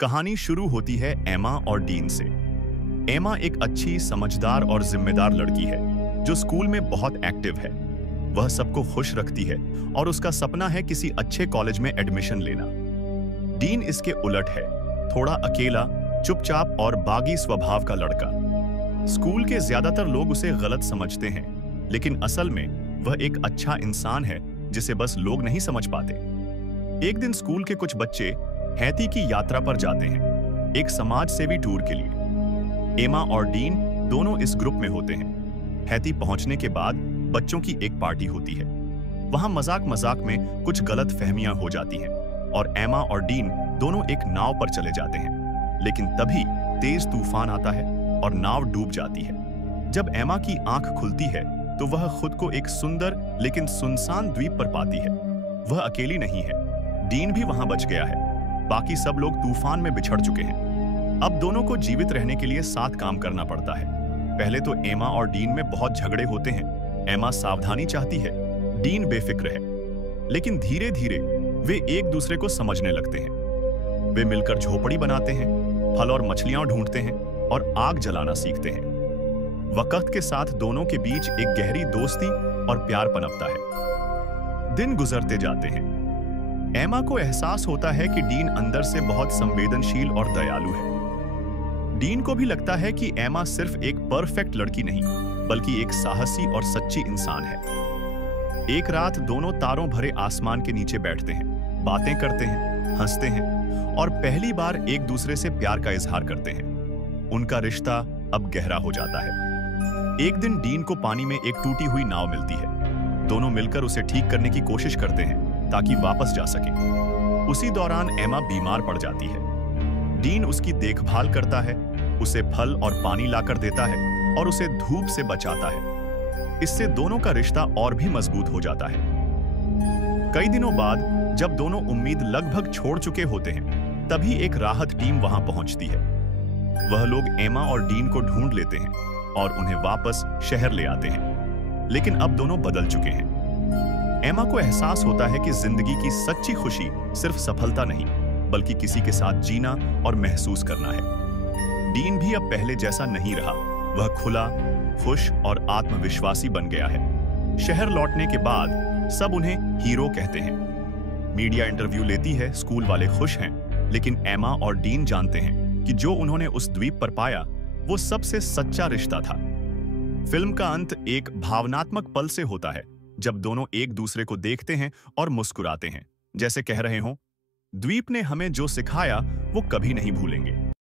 कहानी शुरू होती है एमा और डीन से। एमा एक अच्छी, समझदार और जिम्मेदार लड़की है जो स्कूल में बहुत एक्टिव है। वह सबको खुश रखती है और उसका सपना है किसी अच्छे कॉलेज में एडमिशन लेना। डीन इसके उलट है, थोड़ा अकेला, चुपचाप और बागी स्वभाव का लड़का। स्कूल के ज्यादातर लोग उसे गलत समझते हैं, लेकिन असल में वह एक अच्छा इंसान है जिसे बस लोग नहीं समझ पाते। एक दिन स्कूल के कुछ बच्चे हैती की यात्रा पर जाते हैं, एक समाज सेवी टूर के लिए। एमा और डीन दोनों इस ग्रुप में होते हैं। हैती पहुंचने के बाद बच्चों की एक पार्टी होती है। वहां मजाक मजाक में कुछ गलत फहमियां हो जाती हैं और एमा और डीन दोनों एक नाव पर चले जाते हैं। लेकिन तभी तेज तूफान आता है और नाव डूब जाती है। जब एमा की आंख खुलती है तो वह खुद को एक सुंदर लेकिन सुनसान द्वीप पर पाती है। वह अकेली नहीं है, डीन भी वहां बच गया है। बाकी सब लोग तूफान में बिछड़ चुके हैं। अब दोनों को जीवित रहने के लिए साथ काम करना पड़ता है। पहले तो एमा और डीन में बहुत झगड़े होते हैं। एमा सावधानी चाहती है, डीन बेफिक्र है। लेकिन धीरे धीरे वे एक दूसरे को समझने लगते हैं। वे मिलकर झोपड़ी बनाते हैं, फल और मछलियां ढूंढते हैं और आग जलाना सीखते हैं। वक्त के साथ दोनों के बीच एक गहरी दोस्ती और प्यार पनपता है। दिन गुजरते जाते हैं। एमा को एहसास होता है कि डीन अंदर से बहुत संवेदनशील और दयालु है। डीन को भी लगता है कि एमा सिर्फ एक परफेक्ट लड़की नहीं, बल्कि एक साहसी और सच्ची इंसान है। एक रात दोनों तारों भरे आसमान के नीचे बैठते हैं, बातें करते हैं, हंसते हैं और पहली बार एक दूसरे से प्यार का इजहार करते हैं। उनका रिश्ता अब गहरा हो जाता है। एक दिन डीन को पानी में एक टूटी हुई नाव मिलती है। दोनों मिलकर उसे ठीक करने की कोशिश करते हैं ताकि वापस जा सके। उसी दौरान एमा बीमार पड़ जाती है। डीन उसकी देखभाल करता है, उसे फल और पानी लाकर देता है और उसे धूप से बचाता है। इससे दोनों का रिश्ता और भी मजबूत हो जाता है। कई दिनों बाद जब दोनों उम्मीद लगभग छोड़ चुके होते हैं, तभी एक राहत टीम वहां पहुंचती है। वह लोग एमा और डीन को ढूंढ लेते हैं और उन्हें वापस शहर ले आते हैं। लेकिन अब दोनों बदल चुके हैं। एमा को एहसास होता है कि जिंदगी की सच्ची खुशी सिर्फ सफलता नहीं, बल्कि किसी के साथ जीना और महसूस करना है। डीन भी अब पहले जैसा नहीं रहा। वह खुला, खुश और आत्मविश्वासी बन गया है। शहर लौटने के बाद सब उन्हें हीरो कहते हैं। मीडिया इंटरव्यू लेती है, स्कूल वाले खुश हैं, लेकिन एमा और डीन जानते हैं कि जो उन्होंने उस द्वीप पर पाया वो सबसे सच्चा रिश्ता था। फिल्म का अंत एक भावनात्मक पल से होता है, जब दोनों एक दूसरे को देखते हैं और मुस्कुराते हैं, जैसे कह रहे हों, द्वीप ने हमें जो सिखाया वो कभी नहीं भूलेंगे।